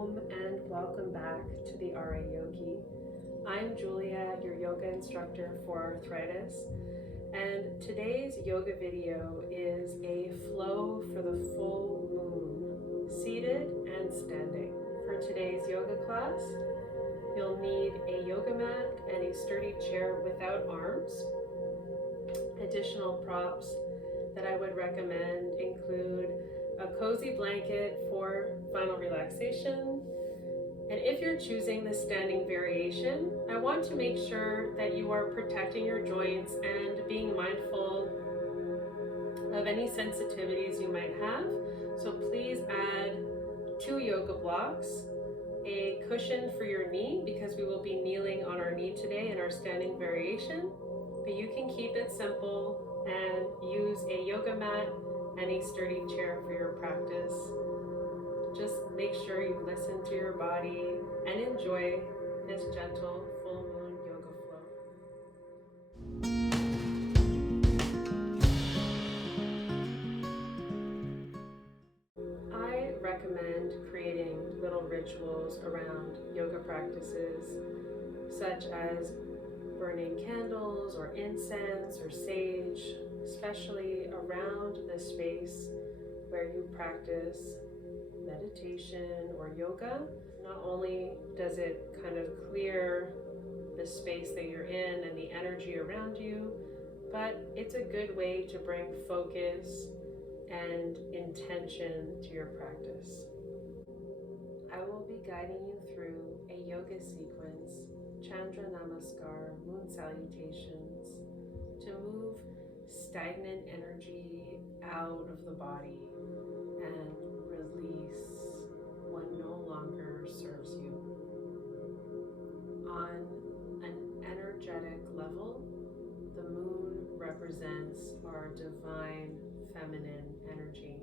Om and welcome back to the RA Yogi. I'm Julia, your yoga instructor for arthritis, and today's yoga video is a flow for the full moon, seated and standing. For today's yoga class, you'll need a yoga mat and a sturdy chair without arms. Additional props that I would recommend include a cozy blanket for final relaxation. And if you're choosing the standing variation, I want to make sure that you are protecting your joints and being mindful of any sensitivities you might have. So please add 2 yoga blocks, a cushion for your knee because we will be kneeling on our knee today in our standing variation, but you can keep it simple and use a yoga mat and a sturdy chair for your practice. Just make sure you listen to your body and enjoy this gentle full moon yoga flow. I recommend creating little rituals around yoga practices, such as burning candles or incense or sage, especially around the space where you practice meditation or yoga. Not only does it kind of clear the space that you're in and the energy around you, but it's a good way to bring focus and intention to your practice. I will be guiding you through a yoga sequence, Chandra Namaskar, Moon Salutations, to move stagnant energy out of the body and release what no longer serves you. On an energetic level, the moon represents our divine feminine energy,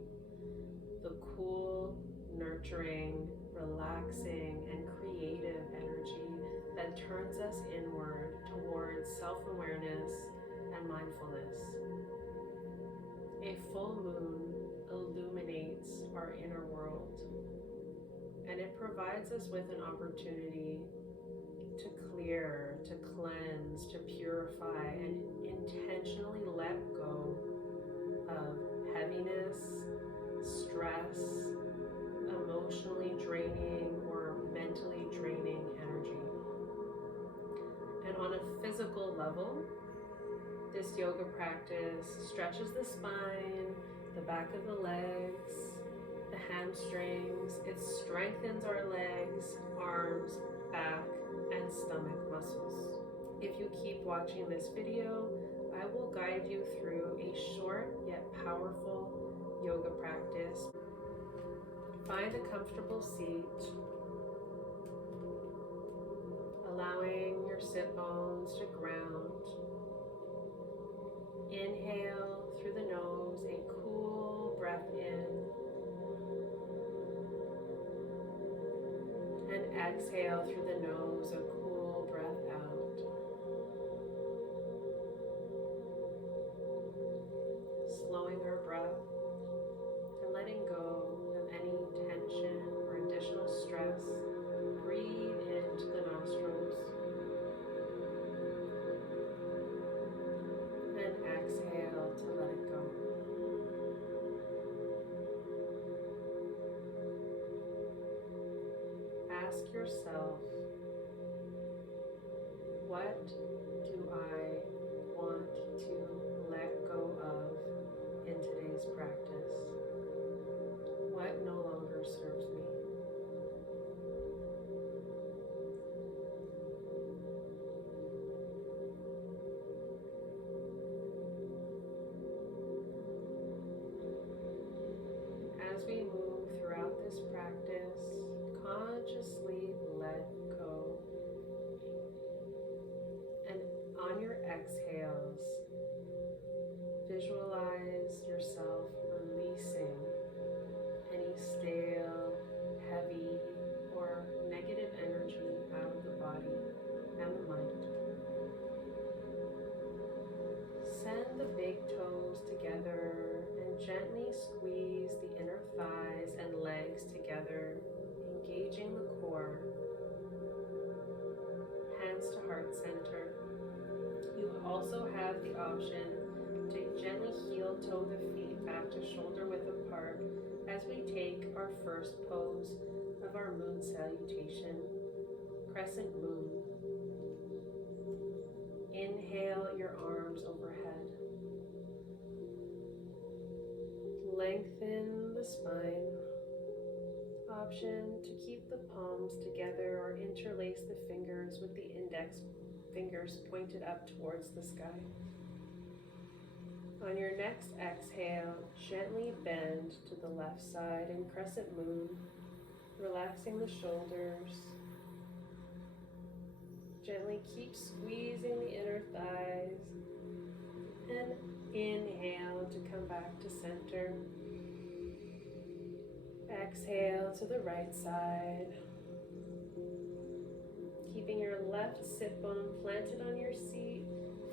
the cool, nurturing, relaxing, and creative energy that turns us inward towards self-awareness and mindfulness. A full moon illuminates our inner world, and it provides us with an opportunity to clear, to cleanse, to purify, and intentionally let go of heaviness, stress, emotionally draining or mentally draining energy. And on a physical level, this yoga practice stretches the spine, the back of the legs, the hamstrings. It strengthens our legs, arms, back, and stomach muscles. If you keep watching this video, I will guide you through a short yet powerful yoga practice. Find a comfortable seat, allowing your sit bones to ground. Inhale through the nose, a cool breath in, and exhale through the nose, a cool breath out. Slowing our breath and letting go of any tension or additional stress. Breathe into the nostrils and exhale to let it go. Ask yourself, what do I want to let go of in today's practice? What no longer serves me? As we move throughout this practice, consciously let go. And on your exhales, visualize yourself releasing any stale, heavy, or negative energy out of the body and the mind. Send the big toes together and gently squeeze the inner thighs and legs together, engaging heart center. You also have the option to gently heel toe the feet back to shoulder width apart as we take our first pose of our Moon Salutation, Crescent Moon. Inhale your arms overhead. Lengthen the spine. Option to keep the palms together or interlace the fingers with the index fingers pointed up towards the sky. On your next exhale, gently bend to the left side in Crescent Moon, relaxing the shoulders. Gently keep squeezing the inner thighs and inhale to come back to center. Exhale to the right side. Keeping your left sit bone planted on your seat,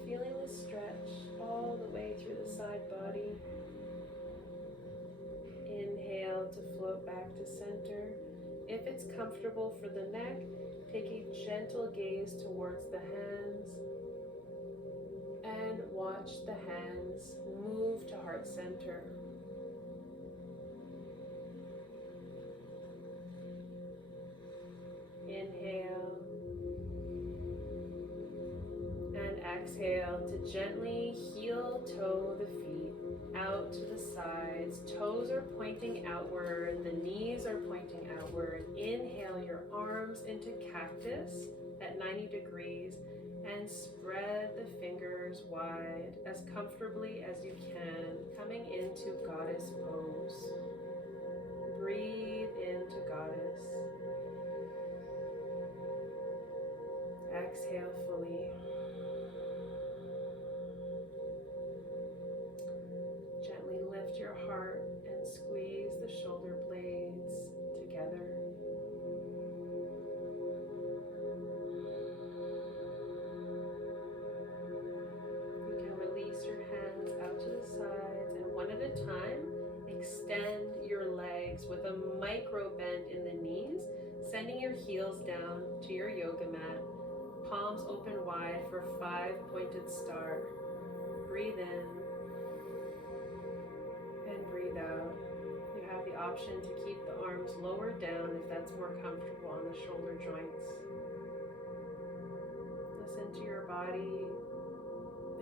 feeling the stretch all the way through the side body. Inhale to float back to center. If it's comfortable for the neck, take a gentle gaze towards the hands and watch the hands move to heart center. Inhale and exhale to gently heel toe the feet out to the sides. Toes are pointing outward, the knees are pointing outward. Inhale your arms into cactus at 90 degrees and spread the fingers wide as comfortably as you can, coming into goddess pose. Breathe into goddess. Exhale fully. Gently lift your heart and squeeze the shoulder blades together. You can release your hands out to the sides and one at a time, extend your legs with a micro bend in the knees, sending your heels down to your yoga mat. Palms open wide for 5-pointed star. Breathe in and breathe out. You have the option to keep the arms lower down if that's more comfortable on the shoulder joints. Listen to your body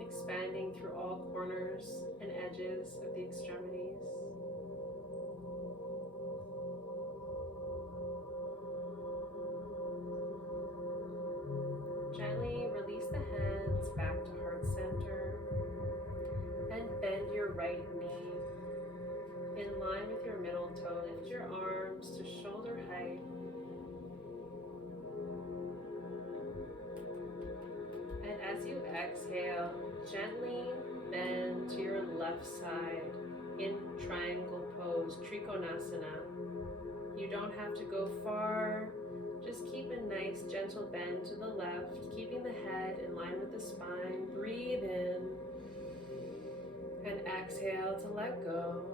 expanding through all corners and edges of the extremities. Gently release the hands back to heart center and bend your right knee in line with your middle toe. Lift your arms to shoulder height. And as you exhale, gently bend to your left side in triangle pose, Trikonasana. You don't have to go far. Just keep a nice gentle bend to the left, keeping the head in line with the spine. Breathe in and exhale to let go.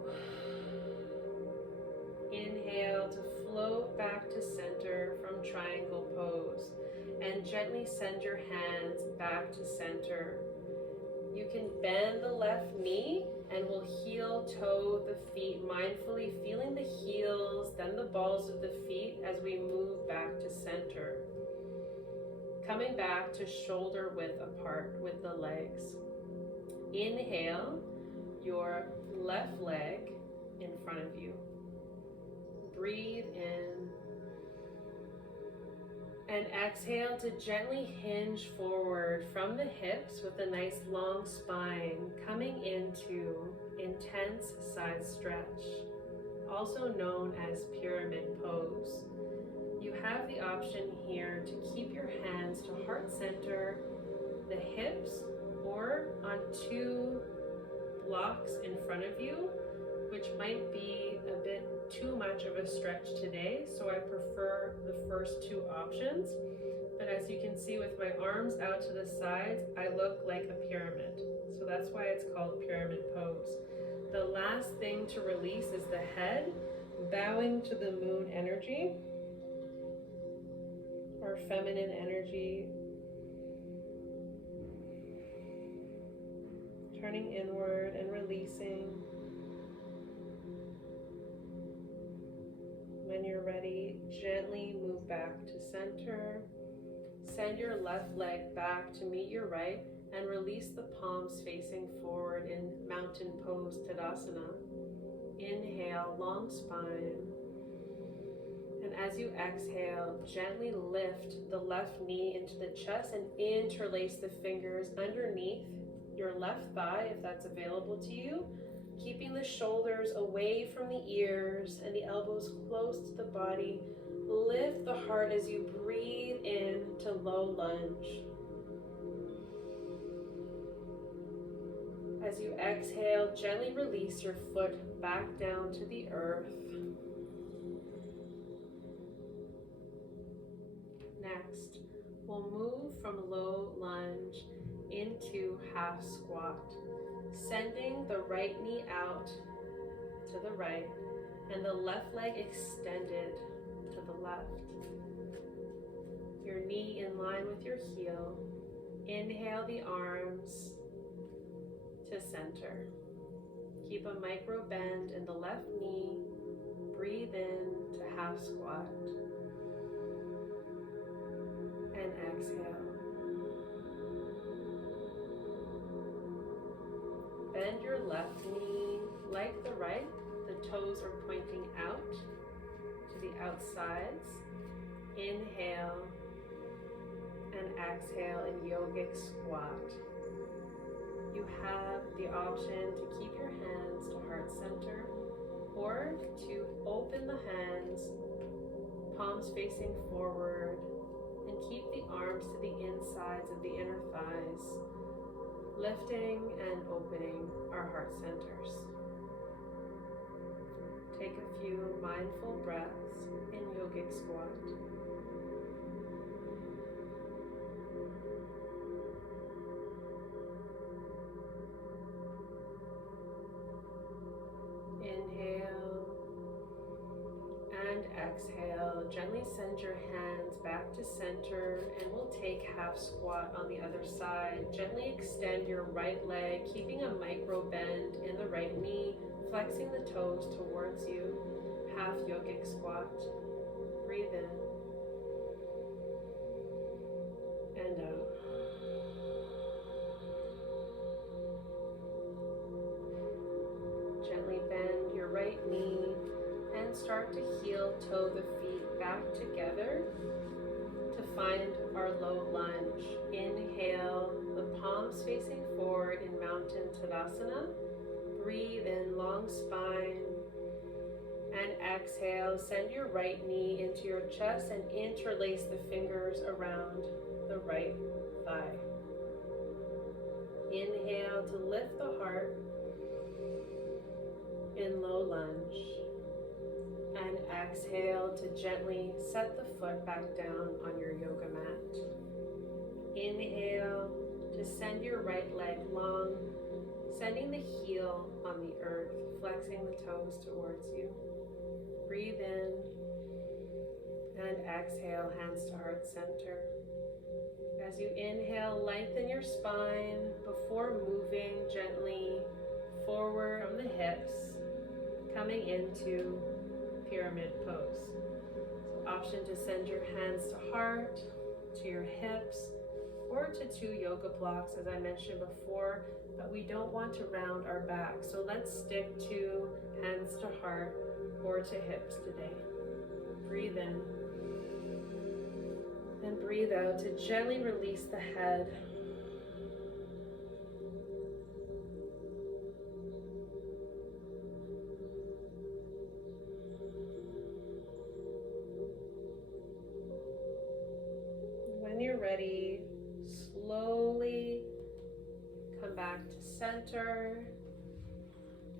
Inhale to float back to center from triangle pose and gently send your hands back to center. You can bend the left knee and we'll heel toe the feet, mindfully feeling the heels, then the balls of the feet as we move back to center. Coming back to shoulder width apart with the legs. Inhale your left leg in front of you. Breathe in. And exhale to gently hinge forward from the hips with a nice long spine, coming into intense side stretch, also known as pyramid pose. You have the option here to keep your hands to heart center, the hips, or on 2 blocks in front of you, which might be a bit too much of a stretch today, so I prefer the first 2 options. But as you can see with my arms out to the sides, I look like a pyramid. So that's why it's called pyramid pose. The last thing to release is the head, bowing to the moon energy, or feminine energy, turning inward and releasing. When you're ready, gently move back to center. Send your left leg back to meet your right and release the palms facing forward in mountain pose, Tadasana. Inhale, long spine. And as you exhale, gently lift the left knee into the chest and interlace the fingers underneath your left thigh, if that's available to you, keeping the shoulders away from the ears and the elbows close to the body. Lift the heart as you breathe into low lunge. As you exhale, gently release your foot back down to the earth. Next, we'll move from low lunge into half squat, sending the right knee out to the right and the left leg extended to the left. Your knee in line with your heel. Inhale the arms to center. Keep a micro bend in the left knee. Breathe in to half squat. And exhale. Bend your left knee like the right. The toes are pointing out to the outsides. Inhale and exhale in yogic squat. You have the option to keep your hands to heart center or to open the hands, palms facing forward, and keep the arms to the insides of the inner thighs, lifting and opening our heart centers. Take a few mindful breaths in yogic squat. Inhale and exhale. Gently send your hands back to center and we'll take half squat on the other side. Gently extend your right leg, keeping a micro bend in the right knee, flexing the toes towards you. Half yogic squat. Breathe in and out. Gently bend your right knee and start to heel toe the feet back together to find our low lunge. Inhale, the palms facing forward in mountain Tadasana. Breathe in, long spine. And exhale, send your right knee into your chest and interlace the fingers around the right thigh. Inhale to lift the heart in low lunge. And exhale to gently set the foot back down on your yoga mat. Inhale to send your right leg long, sending the heel on the earth, flexing the toes towards you. Breathe in and exhale, hands to heart center. As you inhale, lengthen your spine before moving gently forward from the hips, coming into pyramid pose. So option to send your hands to heart, to your hips, or to 2 yoga blocks, as I mentioned before, but we don't want to round our back. So let's stick to hands to heart or to hips today. Breathe in and breathe out to gently release the head. When you're ready, slowly come back to center.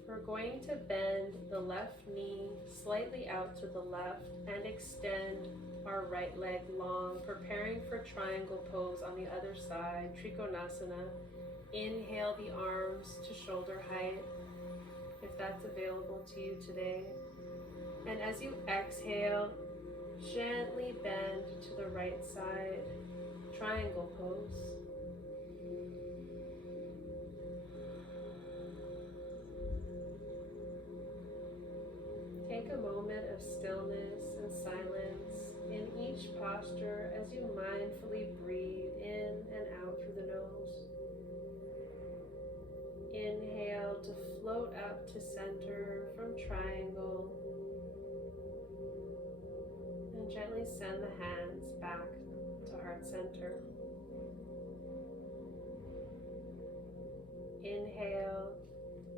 We're going to bend the left knee slightly out to the left and extend our right leg long, preparing for triangle pose on the other side, Trikonasana. Inhale the arms to shoulder height, if that's available to you today. And as you exhale, gently bend to the right side, triangle pose. of stillness and silence in each posture as you mindfully breathe in and out through the nose. Inhale to float up to center from triangle, and gently send the hands back to heart center. Inhale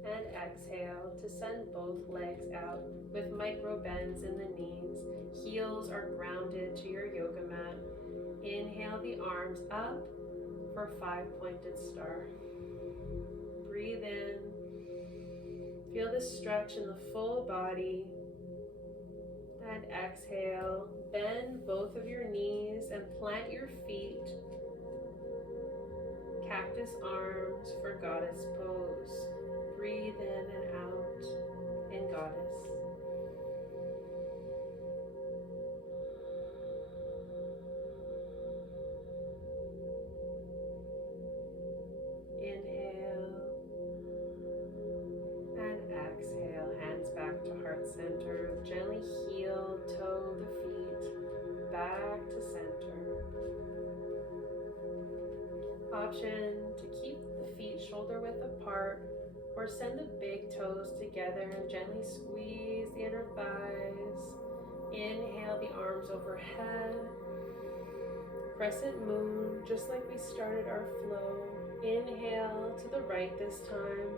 and exhale to send both legs out with micro bends in the knees. Heels are grounded to your yoga mat. Inhale the arms up for 5-pointed star. Breathe in. Feel the stretch in the full body. And exhale. Bend both of your knees and plant your feet. Cactus arms for goddess pose. Breathe in and out in goddess. Inhale and exhale. Hands back to heart center. Gently heel, toe the feet back to center. Option to keep the feet shoulder width apart, or send the big toes together and gently squeeze the inner thighs. Inhale the arms overhead. Crescent moon, just like we started our flow. Inhale to the right this time.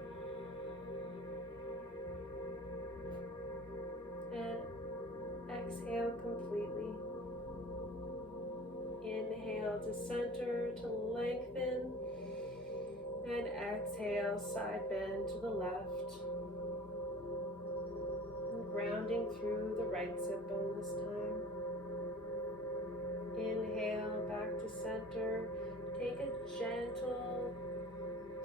And exhale completely. Inhale to center, to lengthen. And exhale, side bend to the left. And grounding through the right sit bone this time. Inhale, back to center. Take a gentle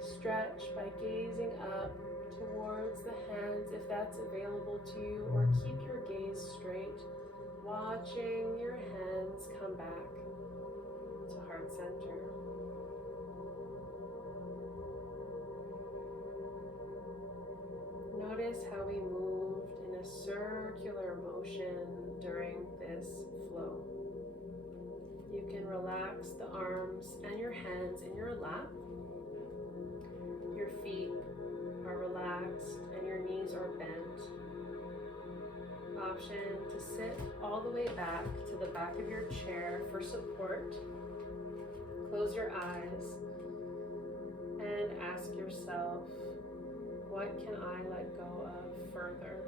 stretch by gazing up towards the hands if that's available to you, or keep your gaze straight, watching your hands come back to heart center. Notice how we moved in a circular motion during this flow. You can relax the arms and your hands in your lap. Your feet are relaxed and your knees are bent. Option to sit all the way back to the back of your chair for support. Close your eyes and ask yourself, what can I let go of further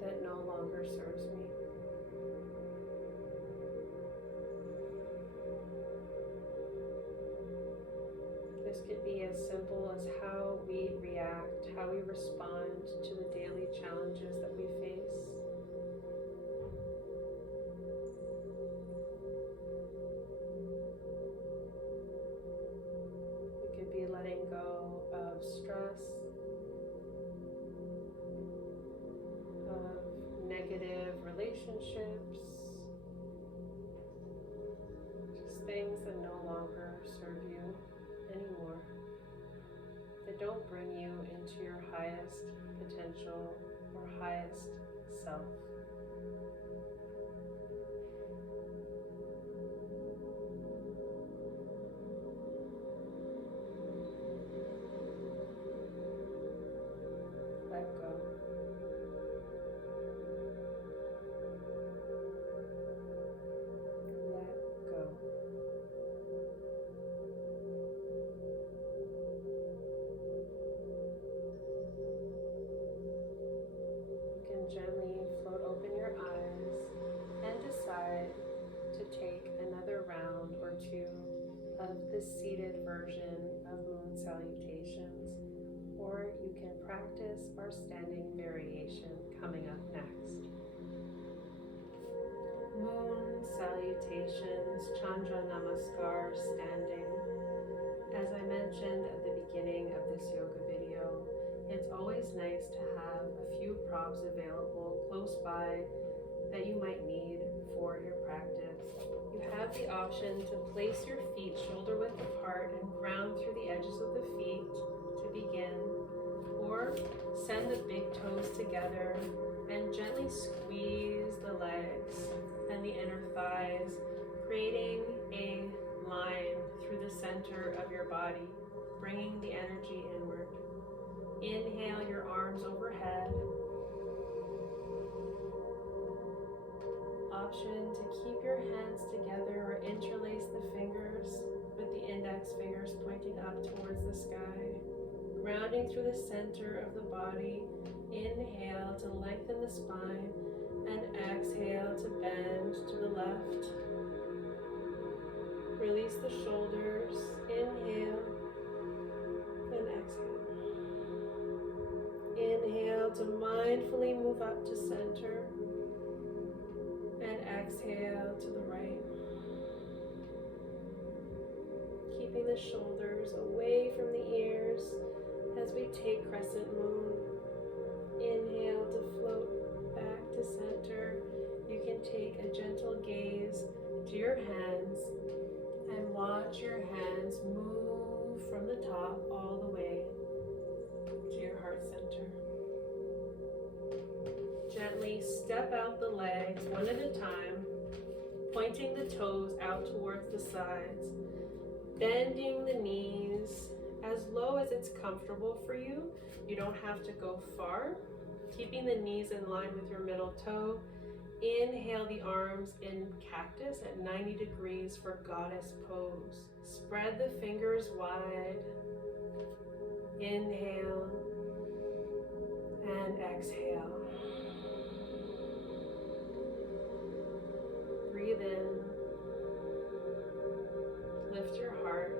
that no longer serves me? This could be as simple as how we react, how we respond to the daily challenges that we face. It could be letting go of stress, of negative relationships, just things that no longer serve you anymore, that don't bring you into your highest potential or highest self. Let go. Let go. Gently float open your eyes and decide to take another round or two of the seated version of Moon Salutations, or you can practice our standing variation coming up next. Moon Salutations, Chandra Namaskar, standing. As I mentioned at the beginning of this yoga video, it's always nice to have a few props available close by that you might need for your practice. You have the option to place your feet shoulder width apart and ground through the edges of the feet to begin, or send the big toes together and gently squeeze the legs and the inner thighs, creating a line through the center of your body, bringing the energy inward. Inhale your arms overhead. Option to keep your hands together or interlace the fingers with the index fingers pointing up towards the sky. Grounding through the center of the body. Inhale to lengthen the spine and exhale to bend to the left. Release the shoulders. Inhale and exhale. Inhale to mindfully move up to center and exhale to the right. Keeping the shoulders away from the ears as we take Crescent Moon. Inhale to float back to center. You can take a gentle gaze to your hands and watch your hands move from the top all the way to your heart center. Gently step out the legs one at a time, pointing the toes out towards the sides, bending the knees as low as it's comfortable for you. You don't have to go far. Keeping the knees in line with your middle toe. Inhale the arms in cactus at 90 degrees for goddess pose. Spread the fingers wide. Inhale and exhale. Breathe in. Lift your heart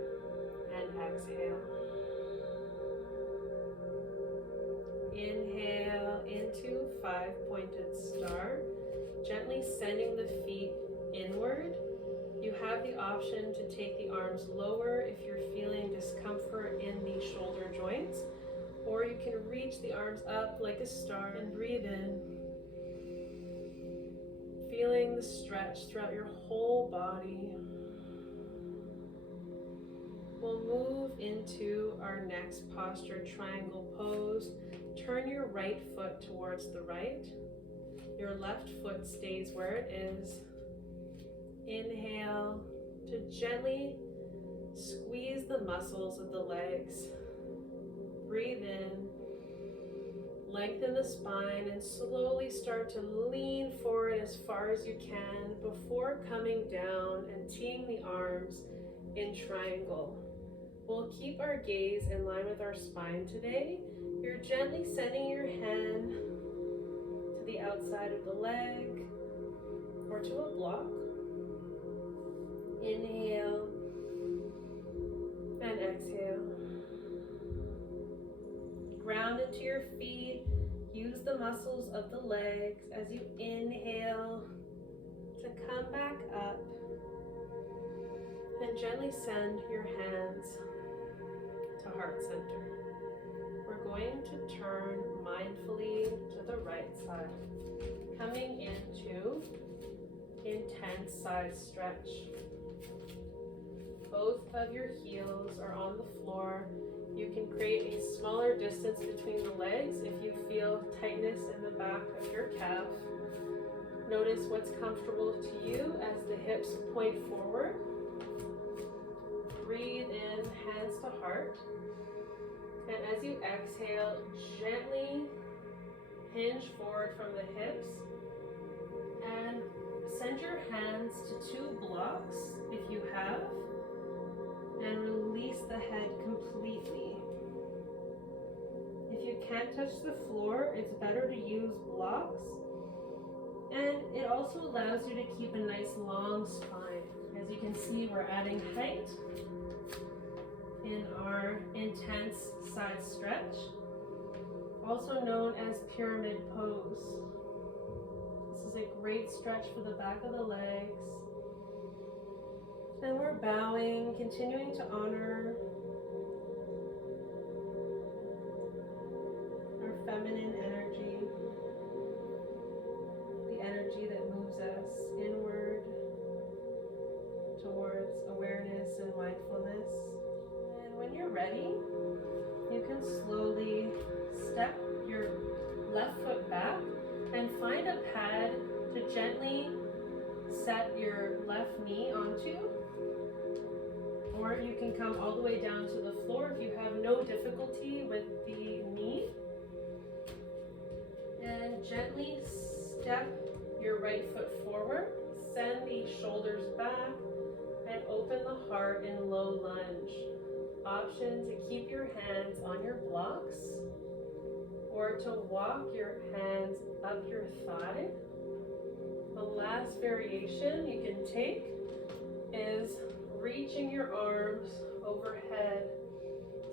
and exhale. Inhale into 5-pointed star, gently sending the feet inward. You have the option to take the arms lower if you're feeling discomfort in the shoulder joints, or you can reach the arms up like a star and breathe in, feeling the stretch throughout your whole body. We'll move into our next posture, triangle pose. Turn your right foot towards the right. Your left foot stays where it is. Inhale to gently squeeze the muscles of the legs. Breathe in. Lengthen the spine and slowly start to lean forward as far as you can before coming down and teeing the arms in triangle. We'll keep our gaze in line with our spine today. You're gently sending your hand to the outside of the leg or to a block. Inhale and exhale. Ground into your feet. Use the muscles of the legs as you inhale to come back up. And gently send your hands to heart center. We're going to turn mindfully to the right side, coming into intense side stretch. Both of your heels are on the floor. You can create a smaller distance between the legs if you feel tightness in the back of your calf. Notice what's comfortable to you as the hips point forward. Breathe in, hands to heart. And as you exhale, gently hinge forward from the hips and send your hands to 2 blocks if you have, and release the head completely. If you can't touch the floor, it's better to use blocks. And it also allows you to keep a nice long spine. As you can see, we're adding height in our intense side stretch, also known as pyramid pose. This is a great stretch for the back of the legs. And we're bowing, continuing to honor our feminine energy, the energy that moves us inward towards awareness and mindfulness. And when you're ready, you can slowly step your left foot back And find a pad to gently set your left knee onto, or you can come all the way down to the floor if you have no difficulty with the knee. And gently step your right foot forward, send the shoulders back, and open the heart in low lunge. Option to keep your hands on your blocks, or to walk your hands up your thigh. The last variation you can take is reaching your arms overhead,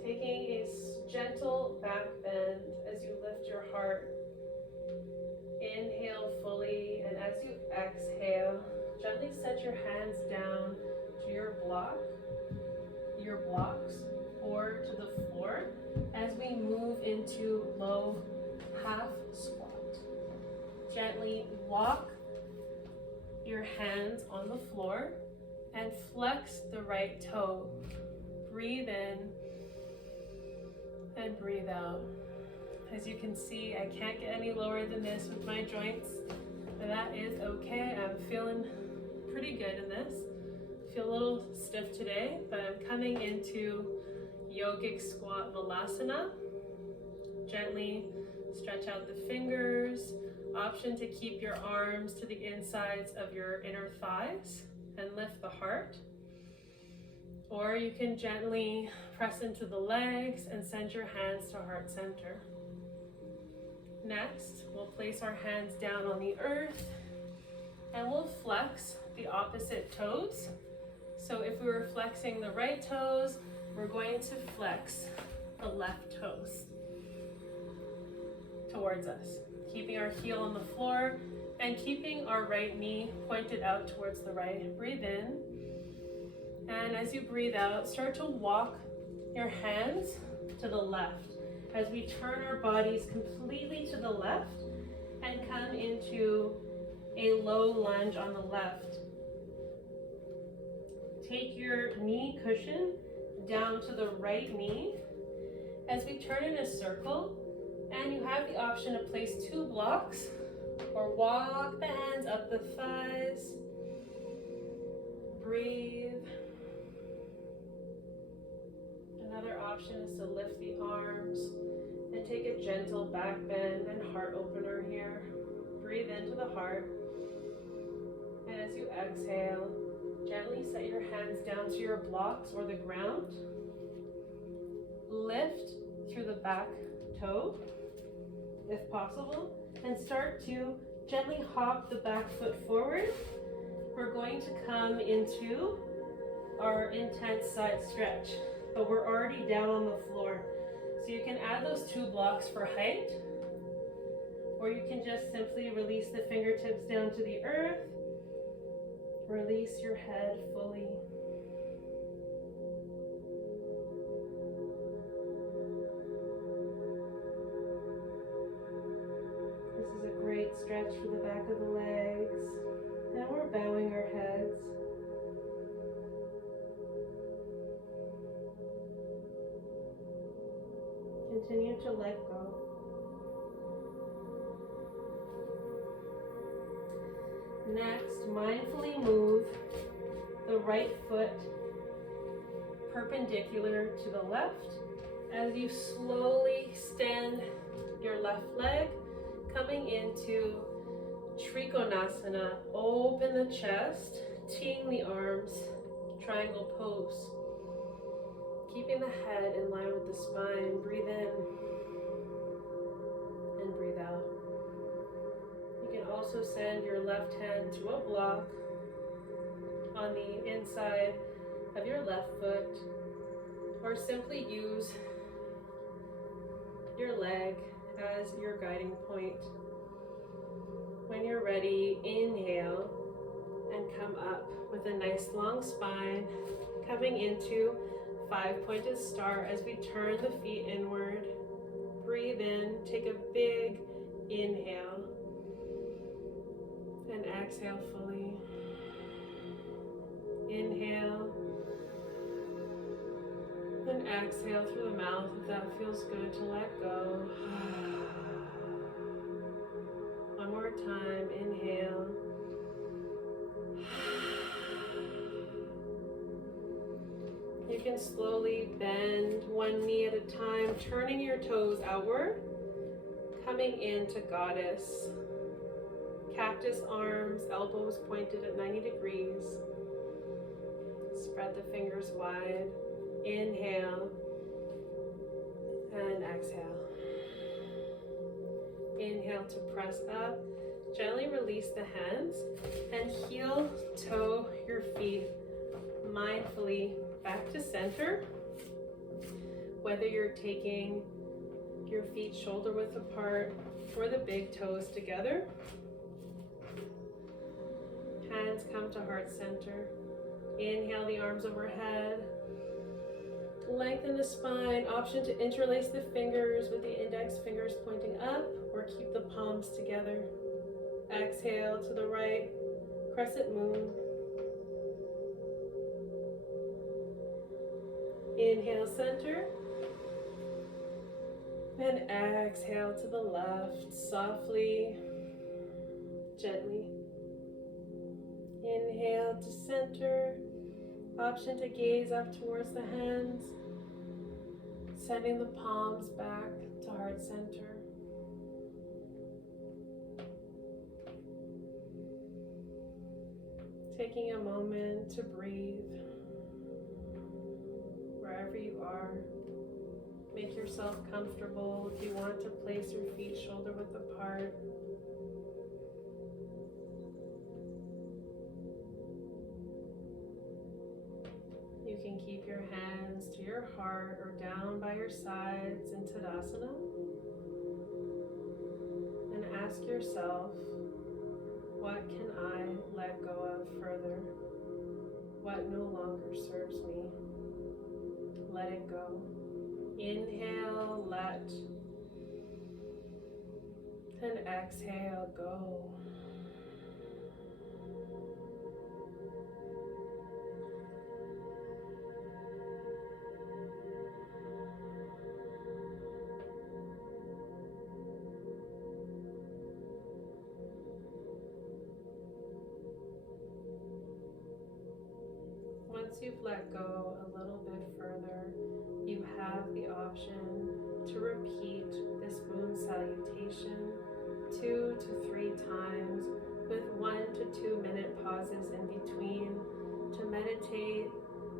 taking a gentle back bend as you lift your heart. Inhale fully, and as you exhale, gently set your hands down to your blocks, or to the floor as we move into low half squat. Gently walk your hands on the floor and flex the right toe. Breathe in and breathe out. As you can see, I can't get any lower than this with my joints, but that is okay. I'm feeling pretty good in this. Feel a little stiff today, but I'm coming into yogic squat malasana. Gently stretch out the fingers. Option to keep your arms to the insides of your inner thighs and lift the heart. Or you can gently press into the legs and send your hands to heart center. Next, we'll place our hands down on the earth and we'll flex the opposite toes. So if we were flexing the right toes, we're going to flex the left toes towards us, keeping our heel on the floor and keeping our right knee pointed out towards the right. Breathe in, and as you breathe out, start to walk your hands to the left as we turn our bodies completely to the left and come into a low lunge on the left. Take your knee cushion down to the right knee as we turn in a circle, and you have the option to place 2 blocks or walk the hands up the thighs. Breathe. Another option is to lift the arms and take a gentle back bend and heart opener here. Breathe into the heart, and as you exhale, gently set your hands down to your blocks or the ground. Lift through the back toe, if possible, and start to gently hop the back foot forward. We're going to come into our intense side stretch, but we're already down on the floor. So you can add those 2 blocks for height, or you can just simply release the fingertips down to the earth. Release your head fully. This is a great stretch for the back of the legs. Now we're bowing our heads. Continue to let go. Next, mindfully move the right foot perpendicular to the left as you slowly extend your left leg, coming into Trikonasana. Open the chest, teeing the arms, triangle pose. Keeping the head in line with the spine. Breathe in and breathe out. You can also send your left hand to a block on the inside of your left foot, or simply use your leg as your guiding point. When you're ready, inhale and come up with a nice long spine, coming into 5-pointed star as we turn the feet inward. Breathe in, take a big inhale, and exhale fully. Inhale, and exhale through the mouth if that feels good to let go. One more time. Inhale. You can slowly bend one knee at a time, turning your toes outward, coming into goddess. Cactus arms, elbows pointed at 90 degrees. Spread the fingers wide. Inhale and exhale. Inhale to press up. Gently release the hands and heel toe your feet mindfully back to center. Whether you're taking your feet shoulder width apart or the big toes together. Hands come to heart center. Inhale the arms overhead. Lengthen the spine. Option to interlace the fingers with the index fingers pointing up or keep the palms together. Exhale to the right, crescent moon. Inhale center. And exhale to the left, softly, gently. Inhale to center. Option to gaze up towards the hands, sending the palms back to heart center. Taking a moment to breathe wherever you are. Make yourself comfortable. If you want to place your feet shoulder width apart. You can keep your hands to your heart or down by your sides in Tadasana. And ask yourself, what can I let go of further? What no longer serves me? Let it go. Inhale, let. And exhale, go. Once you've let go a little bit further, you have the option to repeat this Moon Salutation 2 to 3 times with 1 to 2 minute pauses in between to meditate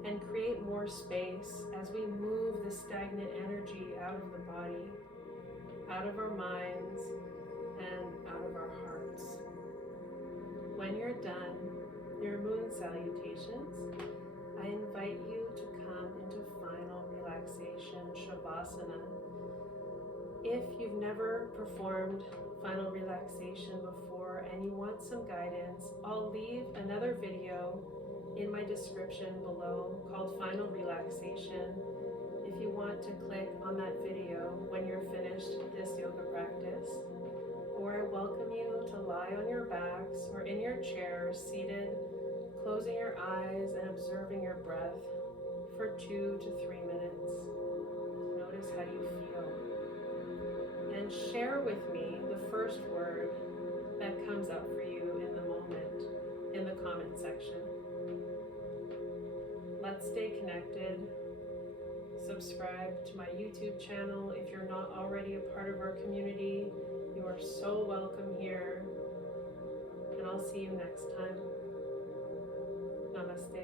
and create more space as we move the stagnant energy out of the body, out of our minds, and out of our hearts. When you're done your Moon Salutations, I invite you to come into final relaxation, Shavasana. If you've never performed final relaxation before and you want some guidance, I'll leave another video in my description below called Final Relaxation. If you want to click on that video when you're finished this yoga practice, or I welcome you to lie on your backs or in your chair, seated, closing your eyes and observing your breath for 2 to 3 minutes. Notice how you feel. And share with me the first word that comes up for you in the moment in the comment section. Let's stay connected. Subscribe to my YouTube channel if you're not already a part of our community. You are so welcome here. And I'll see you next time. Namaste.